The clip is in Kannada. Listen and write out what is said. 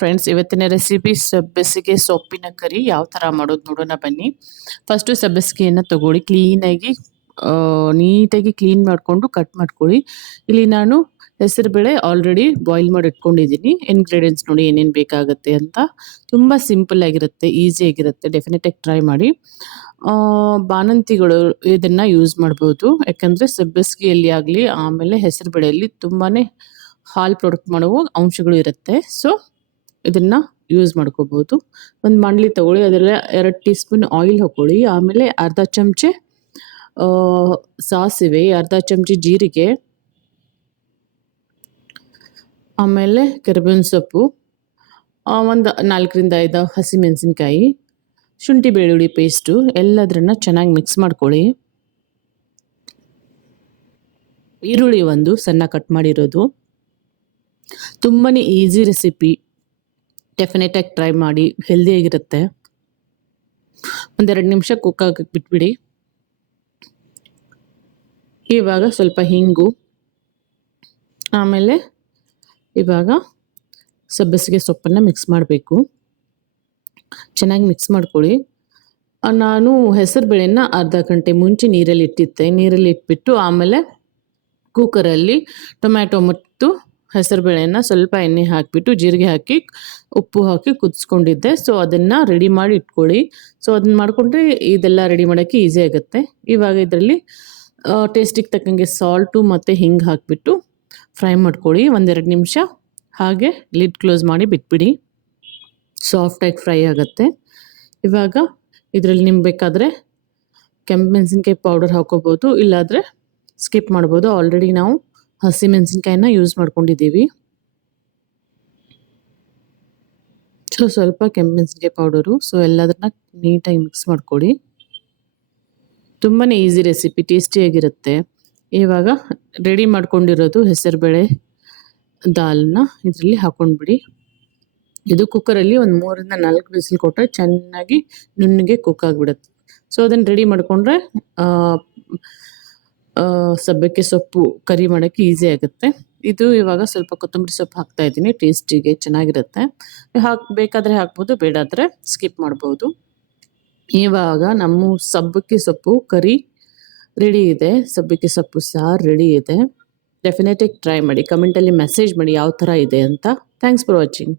ಫ್ರೆಂಡ್ಸ್, ಇವತ್ತಿನ ರೆಸಿಪಿ ಸಬ್ಬಸಿಗೆ ಸೊಪ್ಪಿನ ಕರಿ ಯಾವ ಥರ ಮಾಡೋದು ನೋಡೋಣ ಬನ್ನಿ. ಫಸ್ಟು ಸಬ್ಬಸಿಗೆಯನ್ನು ತಗೊಳ್ಳಿ, ನೀಟಾಗಿ ಕ್ಲೀನ್ ಮಾಡಿಕೊಂಡು ಕಟ್ ಮಾಡ್ಕೊಳ್ಳಿ. ಇಲ್ಲಿ ನಾನು ಹೆಸರುಬೇಳೆ ಆಲ್ರೆಡಿ ಬಾಯ್ಲ್ ಮಾಡಿ ಇಟ್ಕೊಂಡಿದ್ದೀನಿ. ಇಂಗ್ರೀಡಿಯೆಂಟ್ಸ್ ನೋಡಿ ಏನೇನು ಬೇಕಾಗುತ್ತೆ ಅಂತ. ತುಂಬ ಸಿಂಪಲ್ ಆಗಿರುತ್ತೆ, ಈಸಿಯಾಗಿರುತ್ತೆ. ಡೆಫಿನೆಟಾಗಿ ಟ್ರೈ ಮಾಡಿ. ಬಾಣಂತಿಗಳು ಇದನ್ನು ಯೂಸ್ ಮಾಡ್ಬೋದು, ಯಾಕಂದರೆ ಸಬ್ಬಸಿಗೆಯಲ್ಲಿ ಆಗಲಿ ಆಮೇಲೆ ಹೆಸರುಬೇಳೆಯಲ್ಲಿ ತುಂಬಾ ಹಾಲು ಪ್ರೊಡಕ್ಟ್ ಮಾಡುವ ಅಂಶಗಳು ಇರುತ್ತೆ. ಸೊ ಇದನ್ನು ಯೂಸ್ ಮಾಡ್ಕೋಬೋದು. ಒಂದು ಬಾಣಲಿ ತೊಗೊಳ್ಳಿ, ಅದರಲ್ಲಿ 2 ಟೀ ಸ್ಪೂನ್ ಆಯಿಲ್ ಹಾಕ್ಕೊಳ್ಳಿ. ಆಮೇಲೆ ಅರ್ಧ ಚಮಚೆ ಸಾಸಿವೆ, ಅರ್ಧ ಚಮಚೆ ಜೀರಿಗೆ, ಆಮೇಲೆ ಕರಿಬೇವಿನ ಸೊಪ್ಪು, ಒಂದು 4ರಿಂದ 5 ಹಸಿಮೆಣಸಿನ್ಕಾಯಿ, ಶುಂಠಿ ಬೆಳ್ಳುಳ್ಳಿ ಪೇಸ್ಟು ಎಲ್ಲದರನ್ನ ಚೆನ್ನಾಗಿ ಮಿಕ್ಸ್ ಮಾಡ್ಕೊಳ್ಳಿ. ಈರುಳ್ಳಿ ಒಂದು ಸಣ್ಣ ಕಟ್ ಮಾಡಿರೋದು. ತುಂಬಾ ಈಸಿ ರೆಸಿಪಿ, ಡೆಫಿನೆಟಾಗಿ ಟ್ರೈ ಮಾಡಿ, ಹೆಲ್ದಿಯಾಗಿರುತ್ತೆ. 1-2 ನಿಮಿಷ ಕುಕ್ ಆಗಕ್ಕೆ ಬಿಟ್ಬಿಡಿ. ಇವಾಗ ಸ್ವಲ್ಪ ಹಿಂಗು, ಆಮೇಲೆ ಇವಾಗ ಸಬ್ಬಸಿಗೆ ಸೊಪ್ಪನ್ನು ಮಿಕ್ಸ್ ಮಾಡಬೇಕು. ಚೆನ್ನಾಗಿ ಮಿಕ್ಸ್ ಮಾಡ್ಕೊಳ್ಳಿ. ನಾನು ಹೆಸರುಬೇಳೆನ ಅರ್ಧ ಗಂಟೆ ಮುಂಚೆ ನೀರಲ್ಲಿ ಇಟ್ಬಿಟ್ಟು ಆಮೇಲೆ ಕುಕ್ಕರಲ್ಲಿ ಟೊಮ್ಯಾಟೊ ಮತ್ತು ಹೆಸರುಬೇಳೆನ ಸ್ವಲ್ಪ ಎಣ್ಣೆ ಹಾಕಿಬಿಟ್ಟು ಜೀರಿಗೆ ಹಾಕಿ ಉಪ್ಪು ಹಾಕಿ ಕುದಿಸ್ಕೊಂಡಿದ್ದೆ. ಸೊ ಅದನ್ನು ರೆಡಿ ಮಾಡಿ ಇಟ್ಕೊಳ್ಳಿ. ಸೊ ಅದನ್ನು ಮಾಡಿಕೊಂಡ್ರೆ ಇದೆಲ್ಲ ರೆಡಿ ಮಾಡೋಕ್ಕೆ ಈಸಿ ಆಗುತ್ತೆ. ಇವಾಗ ಇದರಲ್ಲಿ ಟೇಸ್ಟಿಗೆ ತಕ್ಕಂಗೆ ಸಾಲ್ಟು ಮತ್ತು ಹಿಂಗೆ ಹಾಕಿಬಿಟ್ಟು ಫ್ರೈ ಮಾಡ್ಕೊಳ್ಳಿ 1-2 ನಿಮಿಷ. ಹಾಗೆ ಲಿಡ್ ಕ್ಲೋಸ್ ಮಾಡಿ ಬಿಟ್ಬಿಡಿ, ಸಾಫ್ಟಾಗಿ ಫ್ರೈ ಆಗುತ್ತೆ. ಇವಾಗ ಇದರಲ್ಲಿ ನಿಮ್ಗೆ ಬೇಕಾದರೆ ಕೆಂಪು ಮೆಣಸಿನ್ಕಾಯಿ ಪೌಡರ್ ಹಾಕೋಬೋದು, ಇಲ್ಲಾಂದರೆ ಸ್ಕಿಪ್ ಮಾಡ್ಬೋದು. ಆಲ್ರೆಡಿ ನಾವು ಹಸಿಮೆಣಸಿನ್ಕಾಯಿನ ಯೂಸ್ ಮಾಡ್ಕೊಂಡಿದ್ದೀವಿ. ಸೊ ಸ್ವಲ್ಪ ಕೆಂಪು ಮೆಣಸಿನ್ಕಾಯಿ ಪೌಡರು. ಸೊ ಎಲ್ಲದನ್ನ ನೀಟಾಗಿ ಮಿಕ್ಸ್ ಮಾಡ್ಕೊಳ್ಳಿ. ತುಂಬಾ ಈಸಿ ರೆಸಿಪಿ, ಟೇಸ್ಟಿಯಾಗಿರುತ್ತೆ. ಇವಾಗ ರೆಡಿ ಮಾಡ್ಕೊಂಡಿರೋದು ಹೆಸರುಬೇಳೆ ದಾಲ್ನ ಇದರಲ್ಲಿ ಹಾಕ್ಕೊಂಡ್ಬಿಡಿ. ಇದು ಕುಕ್ಕರಲ್ಲಿ ಒಂದು 3-4 ವಿಸಿಲ್ ಕೊಟ್ಟರೆ ಚೆನ್ನಾಗಿ ನುಣ್ಣಗೆ ಕುಕ್ ಆಗಿಬಿಡುತ್ತೆ. ಸೊ ಅದನ್ನು ರೆಡಿ ಮಾಡಿಕೊಂಡ್ರೆ ಸಬ್ಬಕ್ಕೆ ಸೊಪ್ಪು ಕರಿ ಮಾಡೋಕ್ಕೆ ಈಸಿ ಆಗುತ್ತೆ. ಇದು ಇವಾಗ ಸ್ವಲ್ಪ ಕೊತ್ತಂಬರಿ ಸೊಪ್ಪು ಹಾಕ್ತಾಯಿದ್ದೀನಿ, ಟೇಸ್ಟಿಗೆ ಚೆನ್ನಾಗಿರುತ್ತೆ. ಬೇಕಾದರೆ ಹಾಕ್ಬೋದು, ಬೇಡಾದರೆ ಸ್ಕಿಪ್ ಮಾಡ್ಬೋದು. ಇವಾಗ ನಮ್ಮ ಸಬ್ಬಕ್ಕೆ ಸೊಪ್ಪು ಕರಿ ರೆಡಿ ಇದೆ, ಸಬ್ಬಕ್ಕೆ ಸೊಪ್ಪು ಸಾರು ರೆಡಿ ಇದೆ. ಡೆಫಿನೆಟಾಗಿ ಟ್ರೈ ಮಾಡಿ, ಕಮೆಂಟಲ್ಲಿ ಮೆಸೇಜ್ ಮಾಡಿ ಯಾವ ಥರ ಇದೆ ಅಂತ. Thanks for watching.